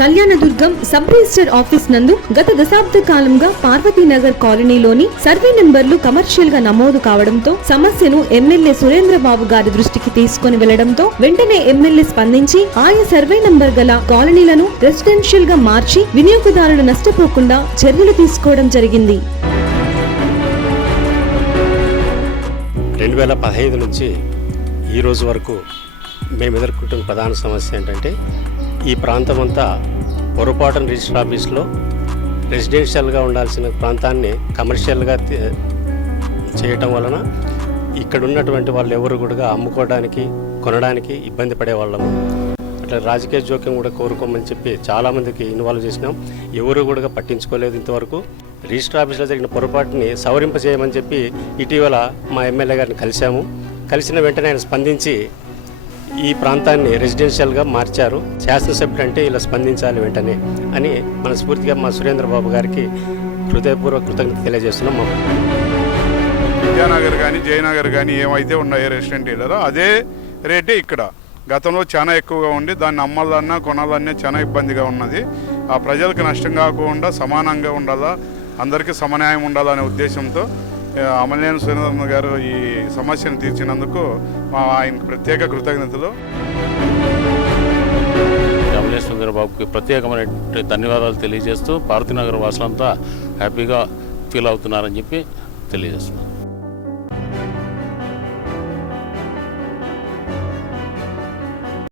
Kalyandurg sub register office నందు గత దశాబ్ద కాలంగా పార్వతీనగర్ కాలనీలోని సర్వే నెంబర్లు కమర్షియల్ గా నమోదు కావడంతో సమస్యను ఎమ్మెల్యే సురేంద్రబాబు గారి దృష్టికి తీసుకుని వెళ్లడంతో వెంటనే ఎమ్మెల్యే స్పందించి ఆయా సర్వే నంబర్ గల కాలనీలను రెసిడెన్షియల్ గా మార్చి వినియోగదారులు నష్టపోకుండా చర్యలు తీసుకోవడం జరిగింది. 2015 నుంచి ఈ రోజు వరకు మేము ఎదుర్కొంటున్న ప్రధాన సమస్య ఏంటంటే ఈ ప్రాంతం అంతా పొరపాటున రిజిస్టర్ ఆఫీస్లో రెసిడెన్షియల్గా ఉండాల్సిన ప్రాంతాన్ని కమర్షియల్గా చేయటం వలన ఇక్కడ ఉన్నటువంటి వాళ్ళు ఎవరు కూడా అమ్ముకోవడానికి కొనడానికి ఇబ్బంది పడేవాళ్ళము. అట్లా రాజకీయ జోక్యం కూడా కోరుకోమని చెప్పి చాలామందికి ఇన్వాల్వ్ చేసినాం. ఎవరు కూడా పట్టించుకోలేదు. ఇంతవరకు రిజిస్టర్ ఆఫీస్లో జరిగిన పొరపాటుని సవరింపజేయమని చెప్పి ఇటీవల మా ఎమ్మెల్యే గారిని కలిసిన వెంటనే ఆయన స్పందించి ఈ ప్రాంతాన్ని రెసిడెన్షియల్గా మార్చారు. శాసనసభ్యుడు అంటే ఇలా స్పందించాలి వెంటనే అని మనస్ఫూర్తిగా మా సురేంద్రబాబు గారికి హృదయపూర్వక కృతజ్ఞత తెలియజేస్తున్నాం. విద్యానగర్ కానీ జయనగర్ కానీ ఏమైతే ఉన్నాయో రెసిడెంట్ ఏరియాలో అదే రేటే ఇక్కడ గతంలో చాలా ఎక్కువగా ఉండి దాన్ని అమ్మాలన్నా కొనాలన్నా చాలా ఇబ్బందిగా ఉన్నది. ఆ ప్రజలకు నష్టం కాకుండా సమానంగా ఉండాలా, అందరికీ సమన్యాయం ఉండాలనే ఉద్దేశంతో అమలేని సురేంద్ర గారు ఈ సమస్యను తీర్చినందుకు ఆయనకు ప్రత్యేక కృతజ్ఞతలు. అమలేని సురేంద్రబాబుకి ప్రత్యేకమైన ధన్యవాదాలు తెలియజేస్తూ పార్వతీనగర్ వాసులంతా హ్యాపీగా ఫీల్ అవుతున్నారని చెప్పి తెలియజేస్తున్నాం.